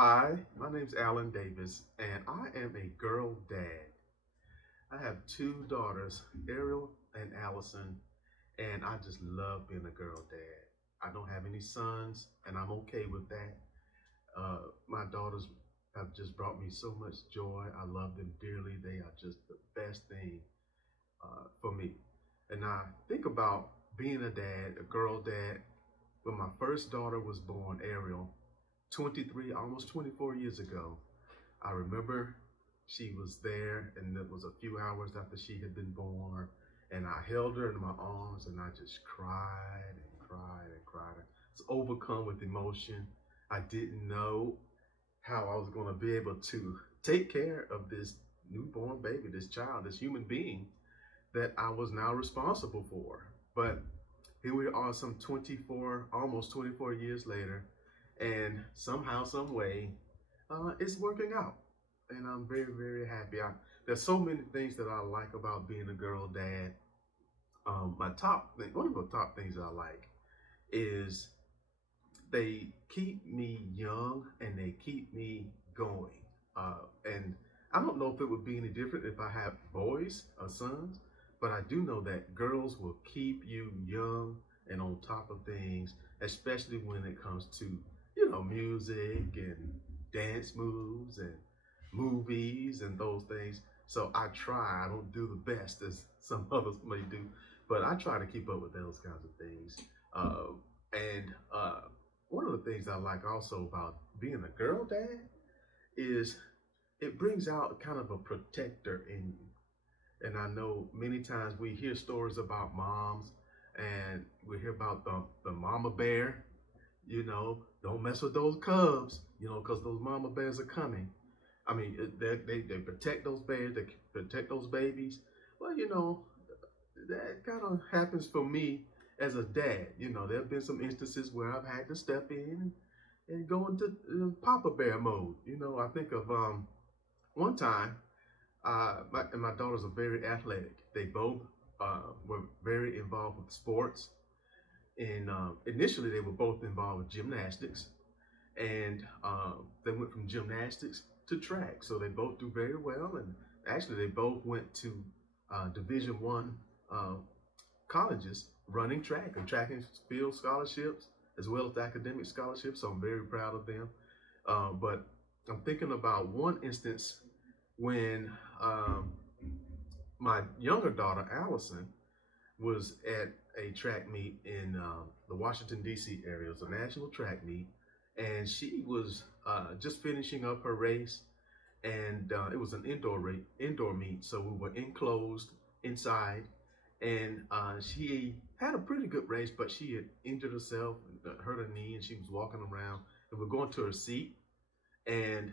Hi, my name's Alan Davis, and I am a girl dad. I have two daughters, Ariel and Allison, and I just love being a girl dad. I don't have any sons, and I'm okay with that. My daughters have just brought me so much joy. I love them dearly. They are just the best thing for me. And I think about being a dad, a girl dad. When my first daughter was born, Ariel, 23, almost 24 years ago, I remember she was there, and it was a few hours after she had been born, and I held her in my arms, and I just cried and cried and cried. I was overcome with emotion. I didn't know how I was going to be able to take care of this newborn baby, this child, this human being that I was now responsible for. But here we are, some 24, almost 24 years later, and somehow, some way, it's working out, and I'm very, very happy. There's so many things that I like about being a girl dad. One of the top things that I like is they keep me young and they keep me going. And I don't know if it would be any different if I had boys or sons, but I do know that girls will keep you young and on top of things, especially when it comes to, music and dance moves and movies and those things. So I try. I don't do the best as some others may do, but I try to keep up with those kinds of things. And one of the things I like also about being a girl dad is it brings out kind of a protector in you. And I know many times we hear stories about moms, and we hear about the mama bear, don't mess with those cubs, because those mama bears are coming. I mean, they protect those bears, they protect those babies. Well, that kind of happens for me as a dad. There have been some instances where I've had to step in and go into Papa Bear mode. I think of one time, my daughters are very athletic. They both were very involved with sports. And initially, they were both involved with gymnastics. And they went from gymnastics to track. So they both do very well. And actually, they both went to Division I colleges running track and track and field scholarships as well as academic scholarships. So I'm very proud of them. But I'm thinking about one instance when my younger daughter, Allison, was at a track meet in the Washington, D.C. area. It was a national track meet. And she was just finishing up her race. And it was an indoor meet. So we were enclosed inside. And she had a pretty good race, but she had injured herself, hurt her knee, and she was walking around. And we're going to her seat. And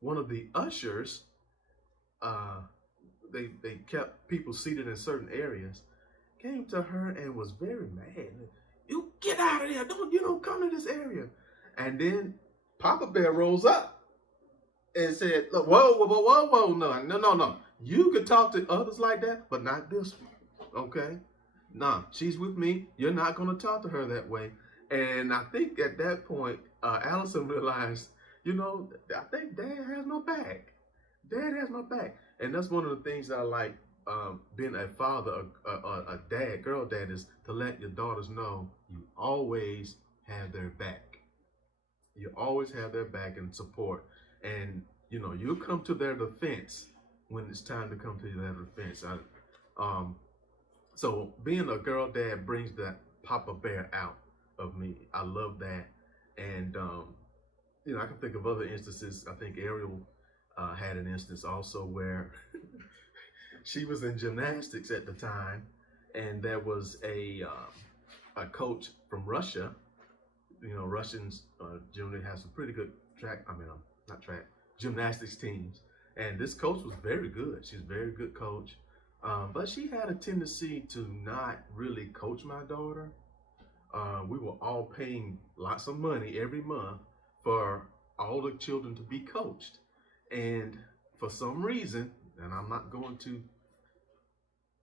one of the ushers, they kept people seated in certain areas, came to her and was very mad. You get out of there! Don't come to this area. And then Papa Bear rose up and said, "Look, whoa, no. You could talk to others like that, but not this one, okay? Nah, she's with me. You're not going to talk to her that way." And I think at that point, Allison realized, I think Dad has my back. Dad has my back. And that's one of the things that I like being a father, a dad, girl dad, is to let your daughters know you always have their back. You always have their back and support. And, you'll come to their defense when it's time to come to their defense. So being a girl dad brings that Papa Bear out of me. I love that. And, I can think of other instances. I think Ariel had an instance also where she was in gymnastics at the time, and there was a coach from Russia. Russians generally have some pretty good not track, gymnastics teams. And this coach was very good. She's a very good coach. But she had a tendency to not really coach my daughter. We were all paying lots of money every month for all the children to be coached. And for some reason, and I'm not going to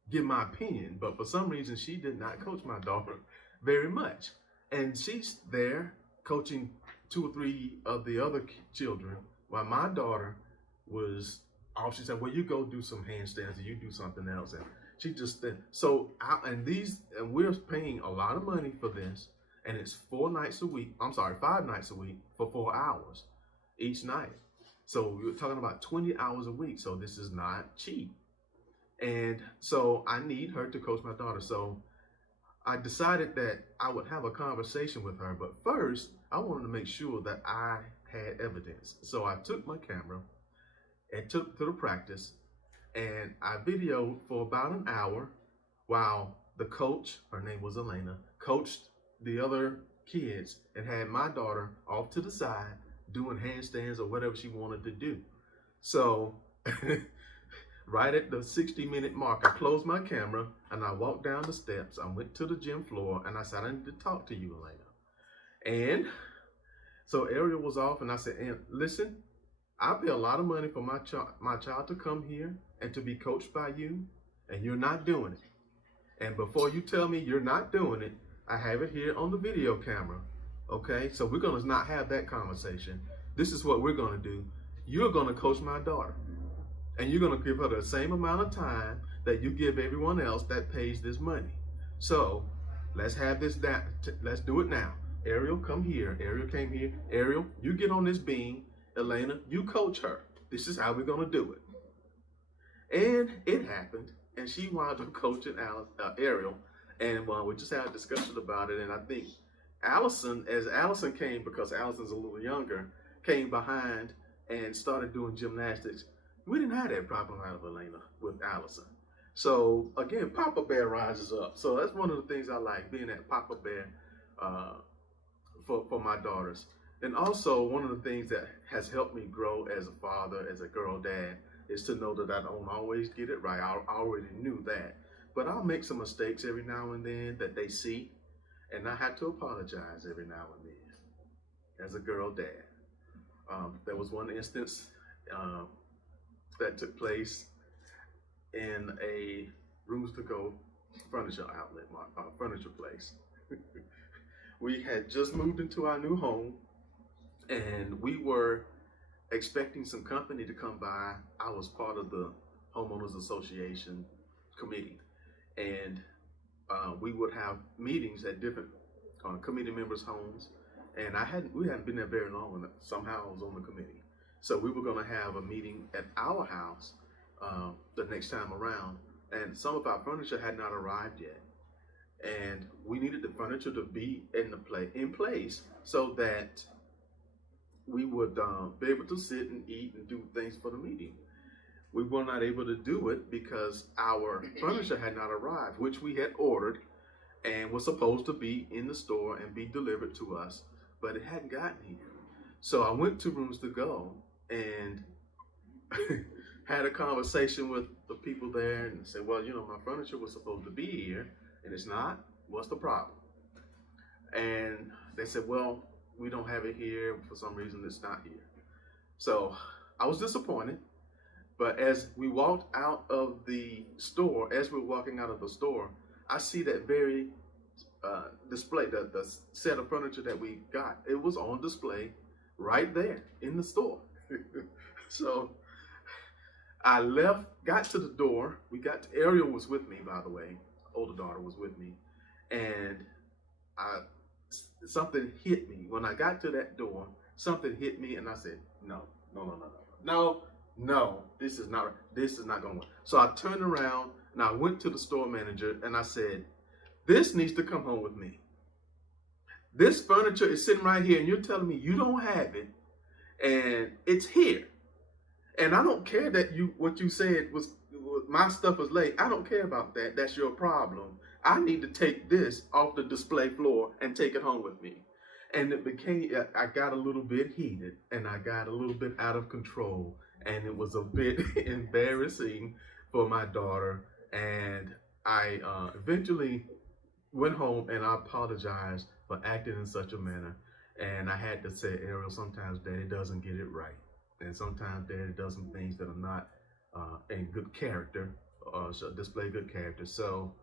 give my opinion, but for some reason, she did not coach my daughter very much. And she's there coaching two or three of the other children, while my daughter was off. She said, well, you go do some handstands and you do something else. And she just, and we're paying a lot of money for this. And it's 5 nights a week for 4 hours each night. So we're talking about 20 hours a week. So this is not cheap. And so I need her to coach my daughter. So I decided that I would have a conversation with her, but first I wanted to make sure that I had evidence. So I took my camera and took to the practice, and I videoed for about an hour while the coach, her name was Elena, coached the other kids and had my daughter off to the side doing handstands or whatever she wanted to do. So right at the 60-minute mark, I closed my camera and I walked down the steps. I went to the gym floor and I said, I need to talk to you, Elena. And so Ariel was off, and I said, and listen, I pay a lot of money for my child to come here and to be coached by you, and you're not doing it. And before you tell me you're not doing it, I have it here on the video camera. Okay, so we're gonna not have that conversation. This is what we're gonna do. You're gonna coach my daughter, and you're gonna give her the same amount of time that you give everyone else that pays this money. So let's have this down. Let's do it now. Ariel, come here. Ariel came here. Ariel, you get on this beam. Elena, you coach her. This is how we're gonna do it. And it happened, and she wound up coaching Ariel, and we just had a discussion about it. And I think as Allison came, because Allison's a little younger, came behind and started doing gymnastics. We didn't have that problem out of Elena with Allison. So again, Papa Bear rises up. So that's one of the things I like, being that Papa Bear for my daughters. And also, one of the things that has helped me grow as a father, as a girl dad, is to know that I don't always get it right. I already knew that. But I'll make some mistakes every now and then that they see, and I have to apologize every now and then as a girl dad. There was one instance that took place in a Rooms to Go furniture outlet, furniture place. We had just moved into our new home, and we were expecting some company to come by. I was part of the homeowners association committee, and we would have meetings at different committee members' homes. And we hadn't been there very long, and somehow I was on the committee. So we were going to have a meeting at our house the next time around, and some of our furniture had not arrived yet. And we needed the furniture to be in place so that we would be able to sit and eat and do things for the meeting. We were not able to do it because our furniture had not arrived, which we had ordered and was supposed to be in the store and be delivered to us, but it hadn't gotten here. So I went to Rooms to Go and had a conversation with the people there and said, well, my furniture was supposed to be here and it's not. What's the problem? And they said, well, we don't have it here. For some reason, it's not here. So I was disappointed. But as we walked out of the store, as we were walking out of the store, I see that very display, the set of furniture that we got. It was on display right there in the store. So I got to the door. Ariel was with me, by the way. Older daughter was with me. And something hit me. When I got to that door, something hit me, and I said, no, this is not going to work. So I turned around and I went to the store manager and I said, this needs to come home with me. This furniture is sitting right here and you're telling me you don't have it, and it's here. And I don't care that what you said was my stuff was late. I don't care about that. That's your problem. I need to take this off the display floor and take it home with me. And I got a little bit heated and I got a little bit out of control, and it was a bit embarrassing for my daughter. And I eventually went home and I apologized for acting in such a manner. And I had to say, Ariel, sometimes Daddy doesn't get it right. And sometimes Daddy does some things that are not in good character, display good character. So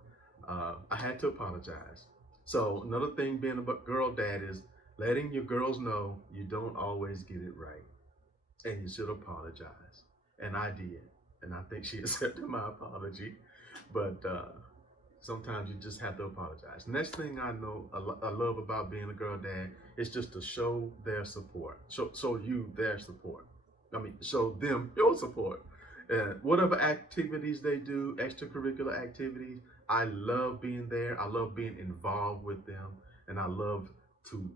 I had to apologize. So another thing being a girl dad is letting your girls know you don't always get it right and you should apologize. And I did. And I think she accepted my apology. But sometimes you just have to apologize. Next thing I know, I love about being a girl dad is just to show their support. Show you their support. I mean, show them your support. Whatever activities they do, extracurricular activities, I love being there. I love being involved with them. And I love to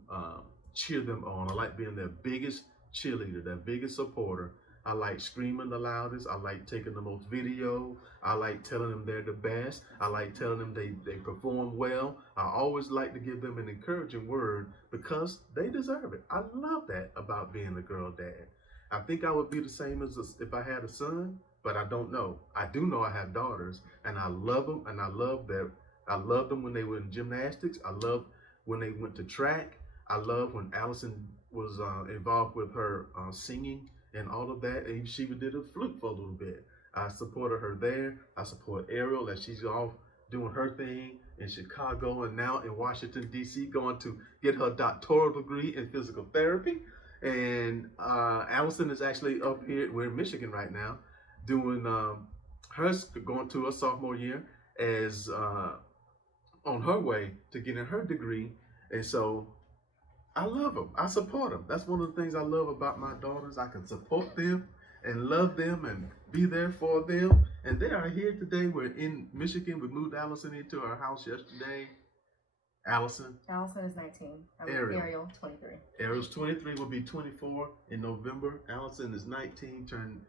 cheer them on. I like being their biggest cheerleader, their biggest supporter. I like screaming the loudest. I like taking the most video. I like telling them they're the best. I like telling them they perform well. I always like to give them an encouraging word because they deserve it. I love that about being a girl dad. I think I would be the same as if I had a son, but I don't know. I do know I have daughters, and I love them, and I love them when they were in gymnastics. I love when they went to track. I love when Allison was involved with her singing and all of that, and she did a flute for a little bit. I supported her there. I support Ariel as she's off doing her thing in Chicago and now in Washington, D.C., going to get her doctoral degree in physical therapy. And Allison is actually up here, we're in Michigan right now, doing going to her sophomore year as on her way to getting her degree. And so I love them. I support them. That's one of the things I love about my daughters. I can support them and love them and be there for them. And they are here today. We're in Michigan. We moved Allison into our house yesterday. Allison is 19. Ariel, 23. Ariel's 23, will be 24 in November. Allison is 19, turned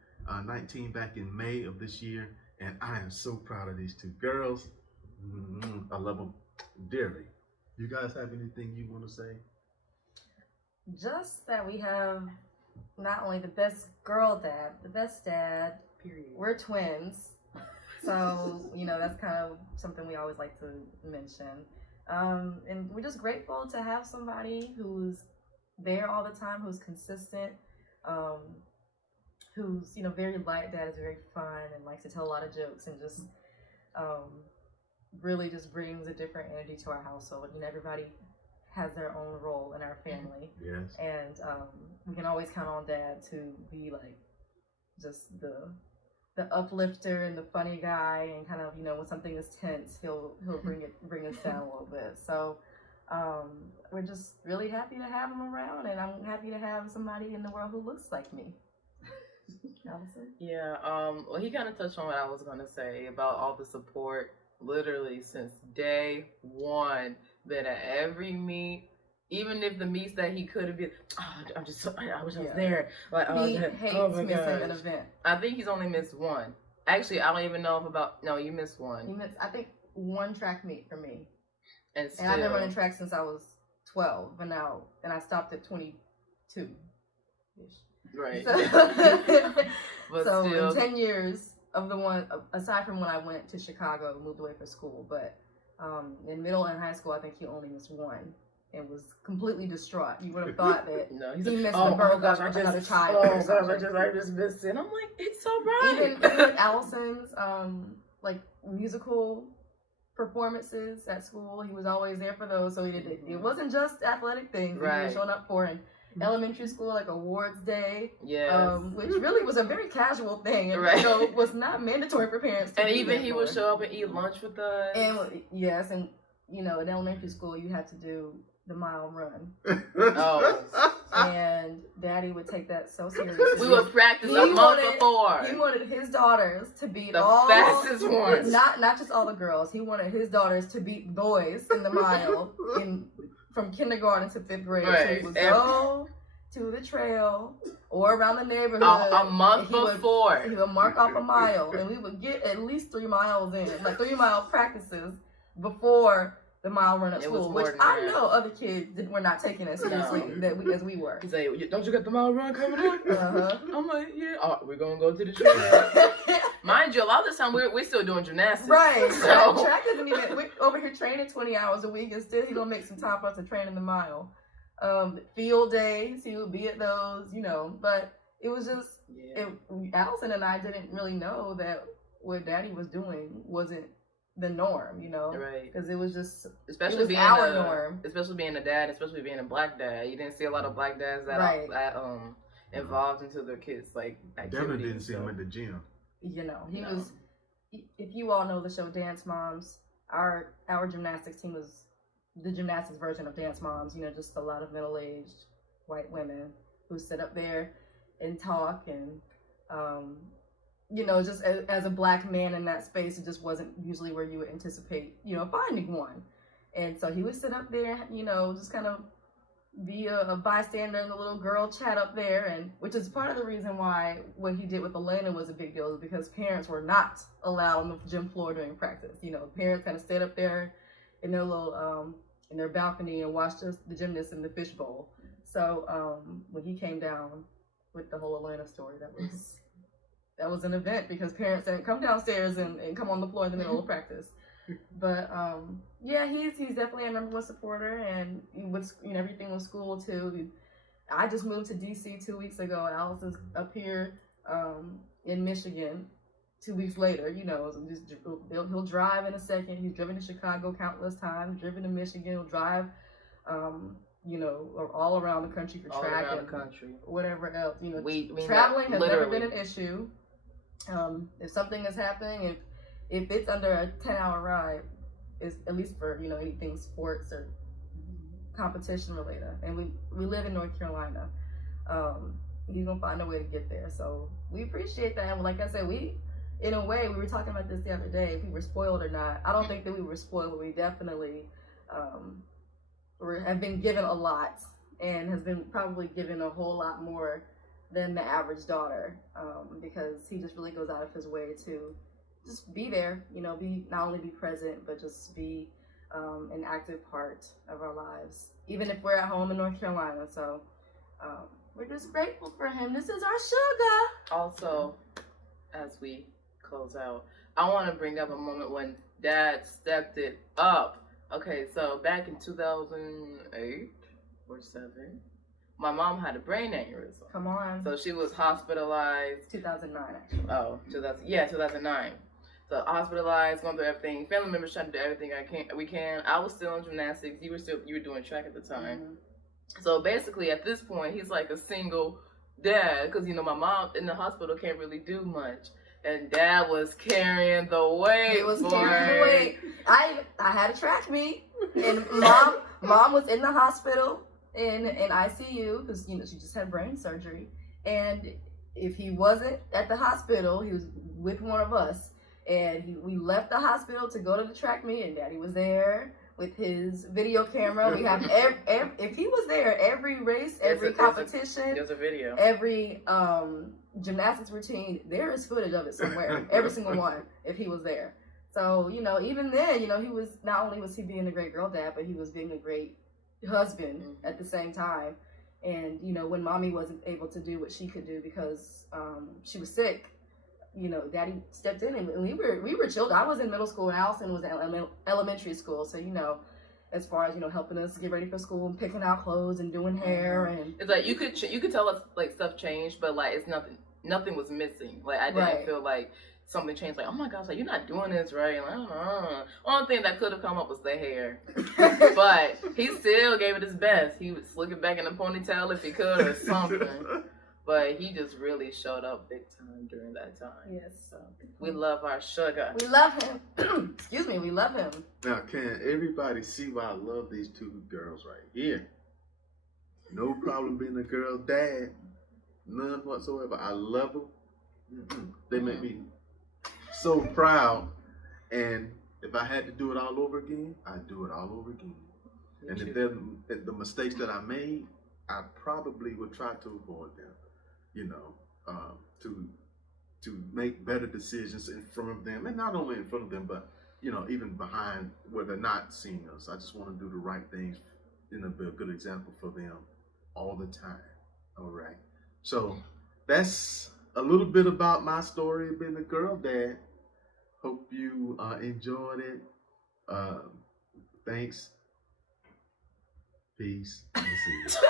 19 back in May of this year. And I am so proud of these two girls. I love them dearly. You guys have anything you want to say? Just that we have not only the best girl dad, the best dad, period. We're twins. So, that's kind of something we always like to mention. And we're just grateful to have somebody who's there all the time, who's consistent, who's, very light dad, is very fun and likes to tell a lot of jokes and just really just brings a different energy to our household. Everybody has their own role in our family. Yes. And we can always count on dad to be like just the uplifter and the funny guy, and kind of, when something is tense, he'll bring us down a little bit. So we're just really happy to have him around, and I'm happy to have somebody in the world who looks like me. Allison? Yeah, well, he kind of touched on what I was going to say about all the support, literally since day one. Been at every meet, even if the meets that he could have been. I wish I was there. Like, he hates missing an event. I think he's only missed one. Actually, I don't even know if no, you missed one. I think one track meet for me. And I've been running track since I was 12, and I stopped at 22. Right. So in 10 years of the one, aside from when I went to Chicago, moved away for school, but in middle and high school, I think he only missed one and was completely distraught. You would have thought that he missed the birth of another child. Oh gosh, I just missed it. I'm like, it's all right. Even Allison's like musical performances at school, he was always there for those. So it wasn't just athletic things that he was showing up for. And elementary school, like awards day, which really was a very casual thing, and was not mandatory for parents to and even he would show up and eat lunch with us. And and in elementary school you had to do the mile run. And Daddy would take that so seriously. We would practice a month before. He wanted his daughters to beat the fastest ones. Not just all the girls. He wanted his daughters to beat boys in the mile from kindergarten to 5th grade. Right. So he would go to the trail or around the neighborhood a month before. He would mark off a mile, and we would get at least 3 miles in, like 3-mile practices before the mile run at school, which I know other kids were not taking as seriously as we were. He'd say, "Don't you got the mile run coming up?" I'm like, "Yeah, we're gonna go to the trail." Mind you, a lot of the time we're still doing gymnastics. Right. So track isn't even. We're over here training 20 hours a week, and still he gonna make some time for us to train in the mile. Field days, he would be at those, But it was just, Allison and I didn't really know that what Daddy was doing wasn't the norm, you know, Right. because it was just Especially it was being our a, norm. especially being a dad, especially being a black dad. You didn't see a lot of black dads that Right. involved into their kids like activities. Definitely didn't see him at the gym. You know, he No. was. If you all know the show Dance Moms, our gymnastics team was the gymnastics version of Dance Moms. You know, just a lot of middle-aged white women who sit up there and talk, and you know, just as a black man in that space, it just wasn't usually where you would anticipate, you know, finding one. And so he would sit up there, you know, just kind of be a bystander in the little girl chat up there, and which is part of the reason why what he did with Elena was a big deal, is because parents were not allowed on the gym floor during practice. You know, parents kind of stayed up there in their little in their balcony and watched the gymnasts in the fishbowl. So when he came down with the whole Elena story, that was an event, because parents didn't come downstairs and come on the floor in the middle of practice. But yeah, he's definitely a number one supporter, and with, you know, everything with school too. I just moved to DC 2 weeks ago. Allison's up here in Michigan 2 weeks later. You know, he'll drive in a second. He's driven to Chicago countless times, driven to Michigan. He'll drive, you know, all around the country for all track around and the country. whatever else. You know, We traveling has never literally been an issue. If something is happening, if it's under a 10-hour ride, it's at least for, you know, anything sports or competition related. And we live in North Carolina. He's gonna find a way to get there. So we appreciate that. And like I said, in a way, we were talking about this the other day, if we were spoiled or not. I don't think that we were spoiled, but we definitely have been given a lot, and has been probably given a whole lot more than the average daughter, because he just really goes out of his way to just be there, you know, not only be present, but just be an active part of our lives, even if we're at home in North Carolina. So we're just grateful for him. This is our sugar. Also, as we close out, I want to bring up a moment when Dad stepped it up. Okay, so back in 2008 or 7, my mom had a brain aneurysm. Come on. So she was hospitalized. 2009, actually. Oh, 2009. So hospitalized, going through everything. Family members trying to do everything we can. I was still in gymnastics. You were doing track at the time. Mm-hmm. So basically, at this point, he's like a single dad, because, you know, my mom in the hospital can't really do much, and Dad was carrying the weight. He was carrying the weight. I had a track meet, and mom was in the hospital in ICU, because, you know, she just had brain surgery, and if he wasn't at the hospital, he was with one of us, and we left the hospital to go to the track meet, and Daddy was there with his video camera. We have if he was there, every race, every competition, there's a video, every gymnastics routine, there is footage of it somewhere. Every single one, if he was there. So, you know, even then, you know, he was, not only was he being a great girl dad, but he was being a great husband at the same time. And, you know, when Mommy wasn't able to do what she could do because she was sick, you know, Daddy stepped in, and we were children. I was in middle school, and Allison was in elementary school. So, you know, as far as, you know, helping us get ready for school and picking out clothes and doing hair, and it's like you could tell us like stuff changed, but like it's nothing was missing. Like I didn't feel like something changed. Like, oh my gosh, like you're not doing this right. Like, only thing that could have come up was the hair, but he still gave it his best. He would slick it back in a ponytail if he could or something. But he just really showed up big time during that time. Yes. So we love our sugar. We love him. Excuse me, we love him. Now, can everybody see why I love these two girls right here? No problem being a girl dad. None whatsoever. I love them. They make me so proud. And if I had to do it all over again, I'd do it all over again. And if the mistakes that I made, I probably would try to avoid them. You know, to make better decisions in front of them, and not only in front of them, but, you know, even behind where they're not seeing us. I just want to do the right things and be a good example for them all the time. All right. So that's a little bit about my story of being a girl dad. Hope you enjoyed it. Thanks. Peace. See you.